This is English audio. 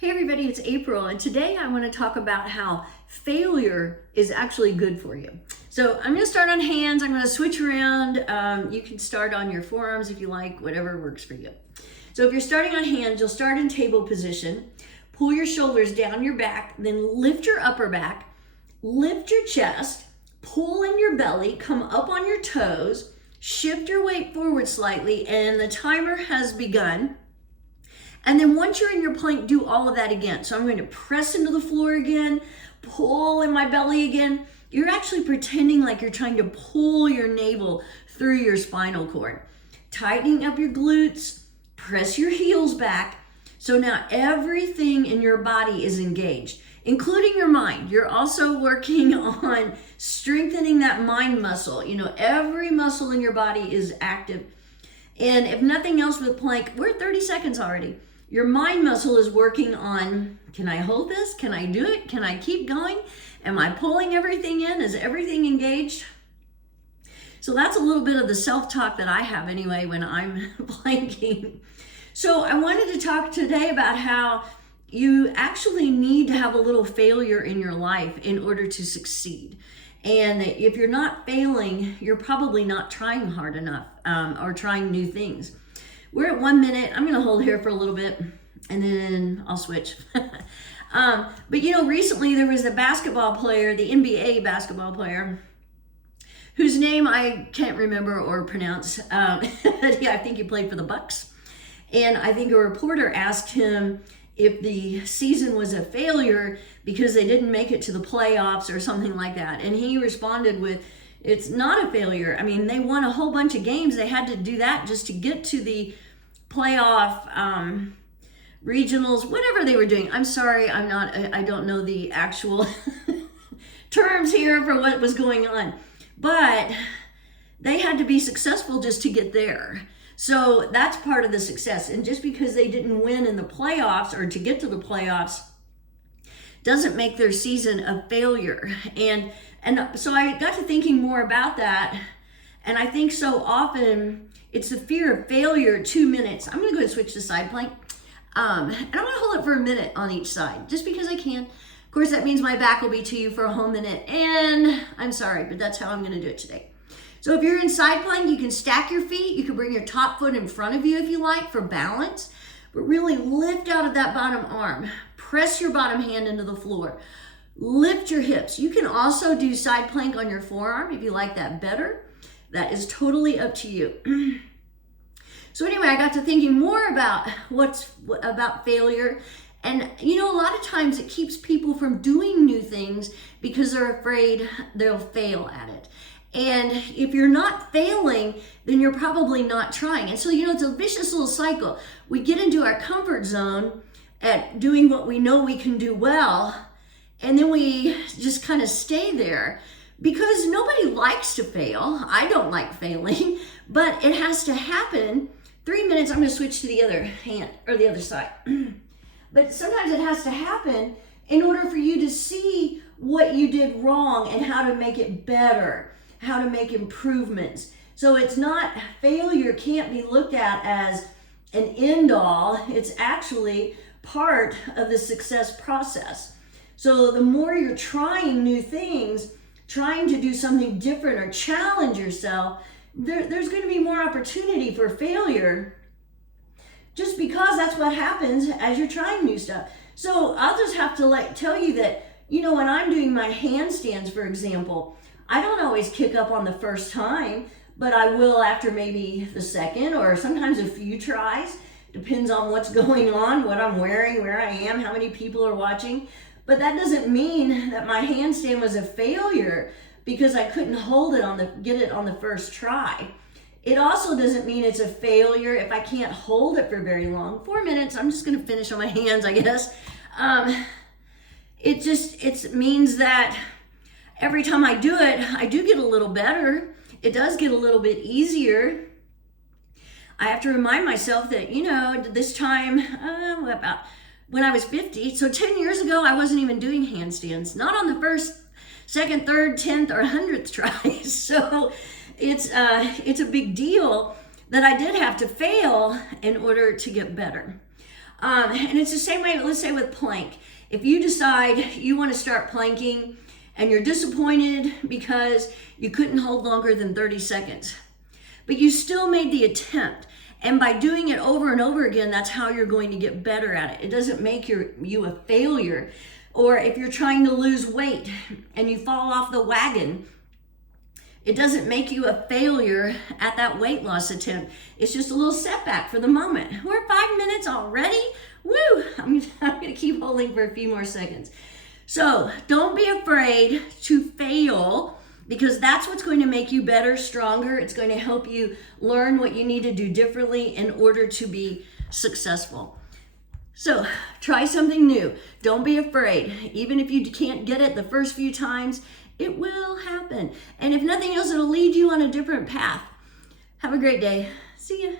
Hey everybody, it's April, and today I want to talk about how failure is actually good for you. So I'm going to start on hands. I'm going to switch around. You can start on your forearms if you like, whatever works for you. So if you're starting on hands, you'll start in table position. Pull your shoulders down your back, then lift your upper back, lift your chest, pull in your belly, come up on your toes, shift your weight forward slightly, and the timer has begun. And then once you're in your plank, do all of that again. So I'm going to press into the floor again, pull in my belly again. You're actually pretending like you're trying to pull your navel through your spinal cord. Tightening up your glutes, press your heels back. So now everything in your body is engaged, including your mind. You're also working on strengthening that mind muscle. You know, every muscle in your body is active. And if nothing else with plank, we're at 30 seconds already. Your mind muscle is working on, can I hold this? Can I do it? Can I keep going? Am I pulling everything in? Is everything engaged? So that's a little bit of the self-talk that I have anyway when I'm planking. So I wanted to talk today about how you actually need to have a little failure in your life in order to succeed. And if you're not failing, you're probably not trying hard enough or trying new things. We're at 1 minute. I'm going to hold here for a little bit and then I'll switch. But you know, recently there was a basketball player, the NBA basketball player, whose name I can't remember or pronounce. Yeah, I think he played for the Bucks. And I think a reporter asked him if the season was a failure because they didn't make it to the playoffs or something like that. And he responded with, it's not a failure. I mean, they won a whole bunch of games. They had to do that just to get to the playoff regionals, whatever they were doing. I'm sorry, I don't know the actual terms here for what was going on. But they had to be successful just to get there. So that's part of the success. And just because they didn't win in the playoffs or to get to the playoffs doesn't make their season a failure. And so I got to thinking more about that. And I think so often it's the fear of failure. 2 minutes. I'm going to go ahead and switch to side plank. And I'm going to hold it for a minute on each side just because I can. Of course, that means my back will be to you for a whole minute. And I'm sorry, but that's how I'm going to do it today. So if you're in side plank, you can stack your feet. You can bring your top foot in front of you if you like for balance, but really lift out of that bottom arm. Press your bottom hand into the floor. Lift your hips. You can also do side plank on your forearm if you like that better. That is totally up to you. So anyway, I got to thinking more about about failure. And you know, a lot of times it keeps people from doing new things because they're afraid they'll fail at it. And if you're not failing, then you're probably not trying. And so, you know, it's a vicious little cycle. We get into our comfort zone at doing what we know we can do well, and then we just kind of stay there because nobody likes to fail. I don't like failing, but it has to happen. 3 minutes, I'm going to switch to the other hand or the other side. But sometimes it has to happen in order for you to see what you did wrong and how to make it better, how to make improvements. So it's not, failure can't be looked at as an end all. It's actually part of the success process. So the more you're trying new things, trying to do something different or challenge yourself, there's going to be more opportunity for failure just because that's what happens as you're trying new stuff. So I'll just have to tell you that, you know, when I'm doing my handstands, for example, I don't always kick up on the first time, but I will after maybe the second or sometimes a few tries. Depends on what's going on, what I'm wearing, where I am, how many people are watching. But that doesn't mean that my handstand was a failure because I couldn't get it on the first try. It also doesn't mean it's a failure if I can't hold it for very long. 4 minutes, I'm just going to finish on my hands, I guess. It means that every time I do it, I do get a little better. It does get a little bit easier. I have to remind myself that, you know, this time, about when I was 50, so 10 years ago, I wasn't even doing handstands. Not on the first, second, third, 10th, or 100th try. So it's a big deal that I did have to fail in order to get better. And it's the same way, let's say with plank. If you decide you want to start planking and you're disappointed because you couldn't hold longer than 30 seconds, but you still made the attempt. And by doing it over and over again, that's how you're going to get better at it. It doesn't make you a failure. Or if you're trying to lose weight and you fall off the wagon, it doesn't make you a failure at that weight loss attempt. It's just a little setback for the moment. We're 5 minutes already. Woo! I'm gonna keep holding for a few more seconds. So don't be afraid to fail, because that's what's going to make you better, stronger. It's going to help you learn what you need to do differently in order to be successful. So try something new. Don't be afraid. Even if you can't get it the first few times, it will happen. And if nothing else, it'll lead you on a different path. Have a great day. See ya.